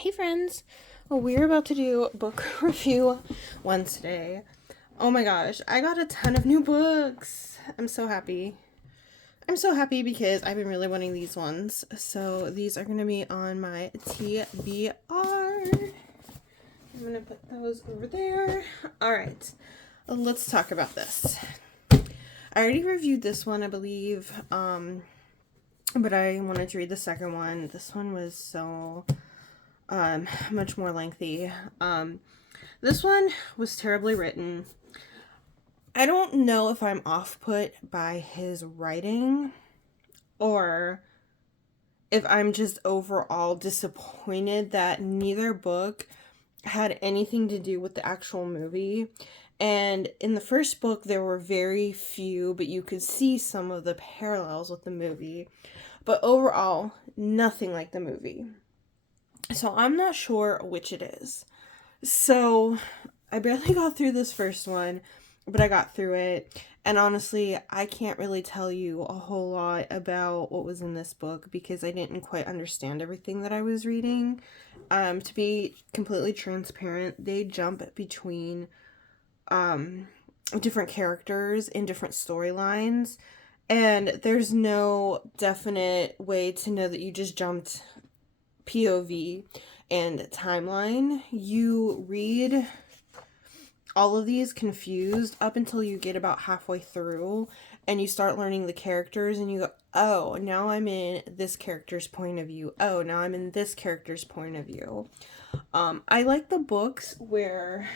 Hey friends, well, we're about to do book review Wednesday. Oh my gosh, I got a ton of new books. I'm so happy. I'm so happy because I've been really wanting these ones. So these are going to be on my TBR. I'm going to put those over there. All right, let's talk about this. I already reviewed this one, I believe, but I wanted to read the second one. This one was so much more lengthy. This one was terribly written. I don't know if I'm off put by his writing or if I'm just overall disappointed that neither book had anything to do with the actual movie. And in the first book, there were very few, but you could see some of the parallels with the movie. But overall, nothing like the movie. So I'm not sure which it is. So I barely got through this first one, but I got through it. And honestly, I can't really tell you a whole lot about what was in this book because I didn't quite understand everything that I was reading. To be completely transparent, they jump between different characters in different storylines. And there's no definite way to know that you just jumped POV and timeline. You read all of these confused up until you get about halfway through and you start learning the characters and you go, oh, now I'm in this character's point of view. Oh, now I'm in this character's point of view. I like the books where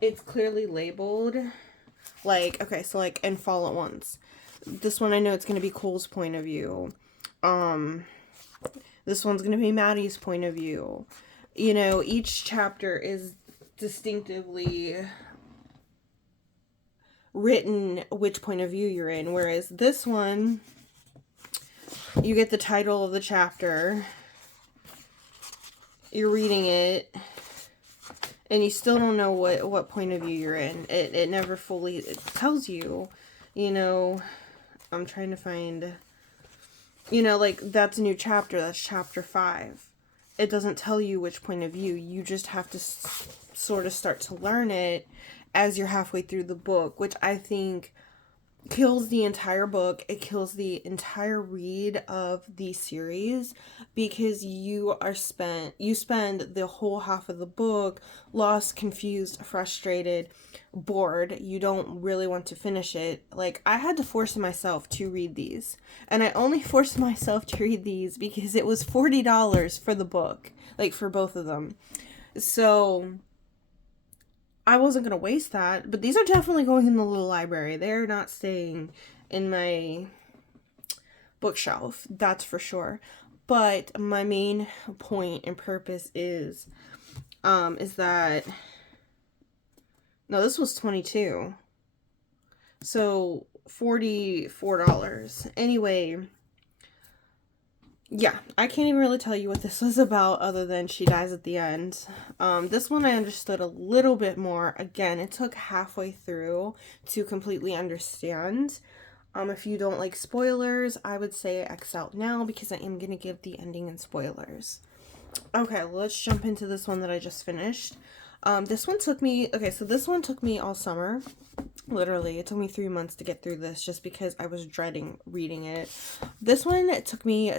it's clearly labeled. Like, okay, so like in Fall at Once. This one I know it's going to be Cole's point of view. This one's going to be Maddie's point of view. You know, each chapter is distinctively written which point of view you're in, whereas this one, you get the title of the chapter, you're reading it, and you still don't know what point of view you're in. It never fully tells you, you know. I'm trying to find, you know, like, that's a new chapter, that's chapter 5. It doesn't tell you which point of view. You just have to sort of start to learn it as you're halfway through the book, which I think kills the entire book. It kills the entire read of the series because you spend the whole half of the book lost, confused, frustrated, bored. You don't really want to finish it. Like, I had to force myself to read these, and I only forced myself to read these because it was $40 for the book, like for both of them. So I wasn't gonna waste that, but these are definitely going in the little library. They're not staying in my bookshelf, that's for sure. But my main point and purpose is that no, this was 22. So $44. Anyway, yeah, I can't even really tell you what this was about other than she dies at the end. This one I understood a little bit more. Again, it took halfway through to completely understand. If you don't like spoilers, I would say X out now because I am going to give the ending and spoilers. Okay, let's jump into this one that I just finished. This one took me all summer. Literally, it took me 3 months to get through this just because I was dreading reading it. This one, it took me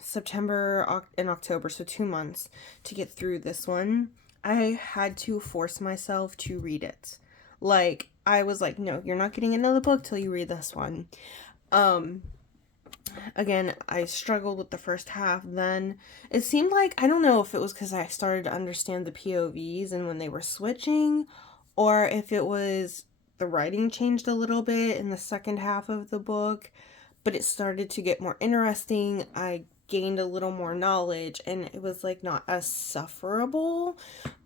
September and October, so 2 months to get through this one. I had to force myself to read it. Like, I was like, no, you're not getting another book till you read this one. Again, I struggled with the first half. Then it seemed like, I don't know if it was because I started to understand the POVs and when they were switching, or if it was the writing changed a little bit in the second half of the book, but it started to get more interesting. I gained a little more knowledge and it was like not as sufferable.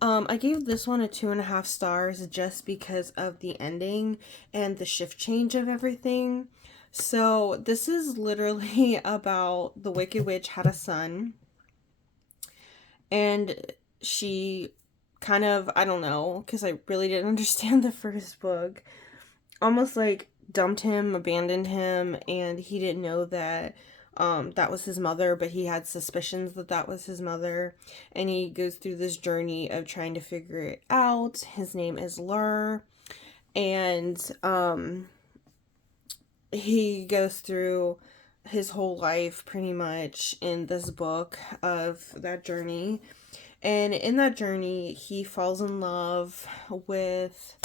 I gave this one a 2.5 stars just because of the ending and the shift change of everything. So this is literally about the Wicked Witch had a son, and she kind of, I don't know, because I really didn't understand the first book, almost like dumped him, abandoned him, and he didn't know that that was his mother, but he had suspicions that that was his mother. And he goes through this journey of trying to figure it out. His name is Lur. And he goes through his whole life pretty much in this book of that journey. And in that journey, he falls in love with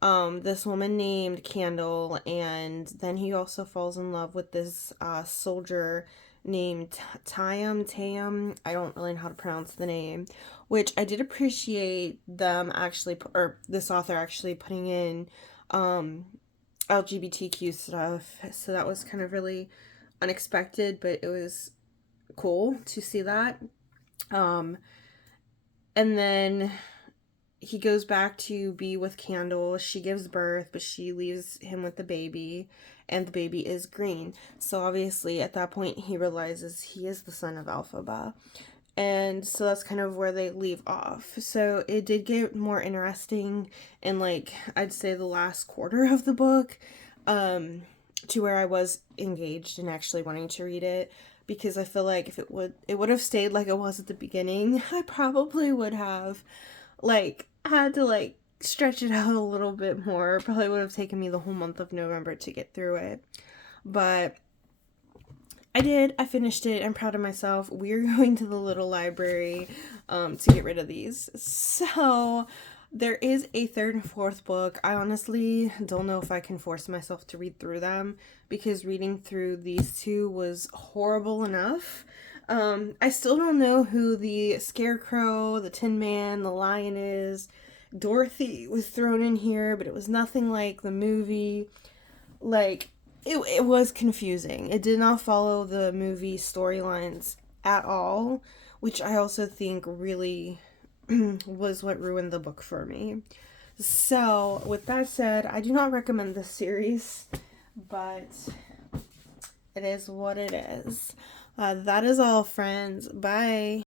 this woman named Candle, and then he also falls in love with this soldier named Tam. I don't really know how to pronounce the name, which I did appreciate them actually, or this author actually putting in LGBTQ stuff. So that was kind of really unexpected, but it was cool to see that. And then he goes back to be with Candle. She gives birth, but she leaves him with the baby, and the baby is green. So obviously at that point he realizes he is the son of Elphaba. And so that's kind of where they leave off. So it did get more interesting in, like, I'd say the last quarter of the book, to where I was engaged and actually wanting to read it. Because I feel like if it would have stayed like it was at the beginning, I probably would have, like, had to, like, stretch it out a little bit more. It probably would have taken me the whole month of November to get through it. But I did. I finished it. I'm proud of myself. We're going to the little library to get rid of these. So there is a third and fourth book. I honestly don't know if I can force myself to read through them, because reading through these two was horrible enough. I still don't know who the Scarecrow, the Tin Man, the Lion is. Dorothy was thrown in here, but it was nothing like the movie. Like, it was confusing. It did not follow the movie storylines at all, which I also think really was what ruined the book for me. So, with that said, I do not recommend this series, but it is what it is. That is all, friends. Bye.